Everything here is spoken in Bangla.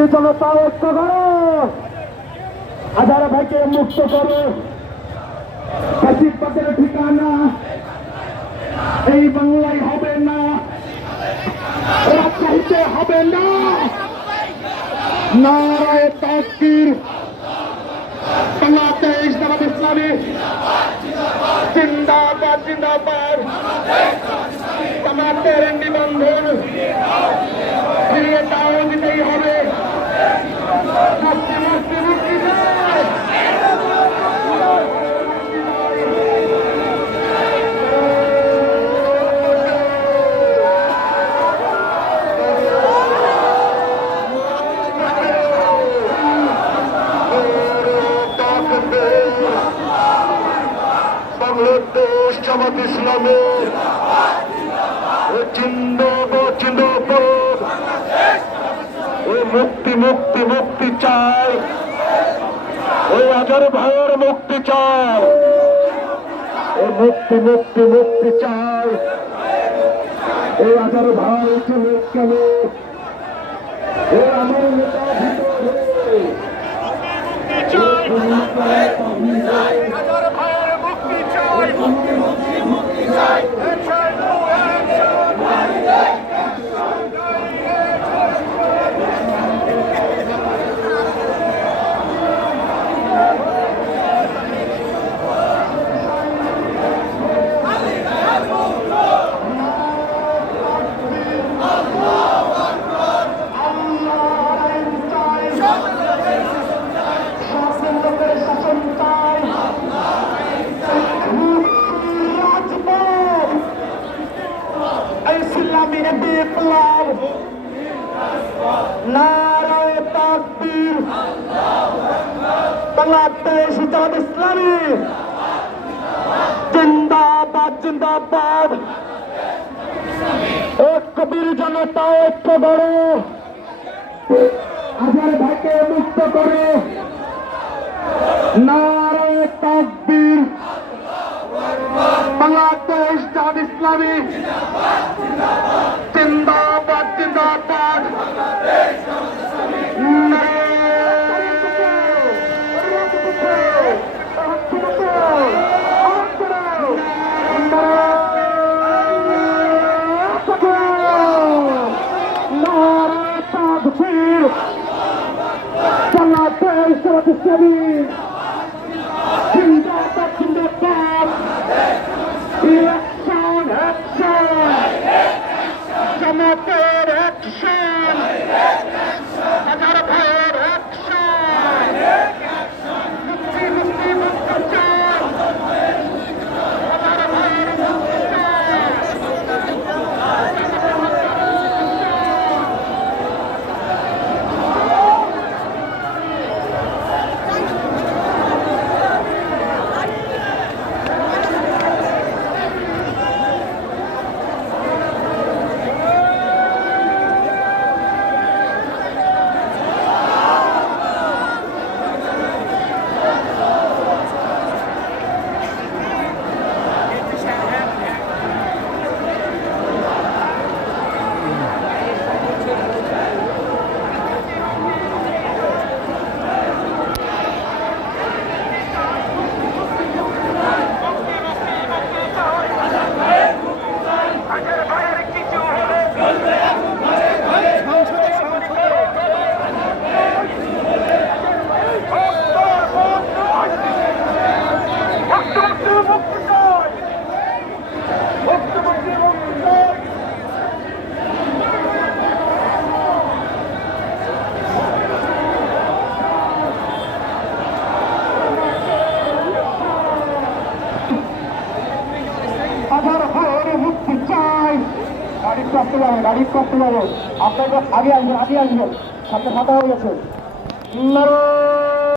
কবির জনতা ঐক্য করো। হাজার ভাইকে মুক্ত করো। ফাঁসিবাদের ঠিকানা এই বাংলায় হবে না। রাজশাহীতে হবে না। নারায় তাকির জিন্দাবাদ জিন্দাবাদ জামাতের নিবন্ধন ফিরিয়ে দাও দিতেই হবে মুক্তি মুক্তি মুক্তি চাই। বাংলাদেশ জামাত ইসলামের মুক্তি মুক্তি মুক্তি চাই। ওই হাজার ভাইয়ের মুক্তি চাই। ওই মুক্তি মুক্তি মুক্তি চাই। এই হাজার ভাই চলে গেল আমার নেতা ভিতরে হাজার ভাইয়ের মুক্তি চাই মুক্তি মুক্তি মুক্তি চাই ইসলামী বিপ্লব নারায় তাকবীর বাংলাদেশ জামাত ইসলামী জিন্দাবাদ জিন্দাবাদ। এক কবির জনতা ঐক্য করো হাজার ভাইকে মুক্ত করো। নারায় তাকবীর। বাংলাদেশ জামাত ইসলামী জিন্দাবাদ। জামাত ইসলামী জিন্দাবাদ জিন্দাবাদ ইলেকশন অ্যাকশন জামাতের অ্যাকশন গাড়ি করতে যাব গাড়ি করতে যাব আপনার আগে আসবেন আগে আসবেন সামনে ফাঁকা হয়ে গেছে।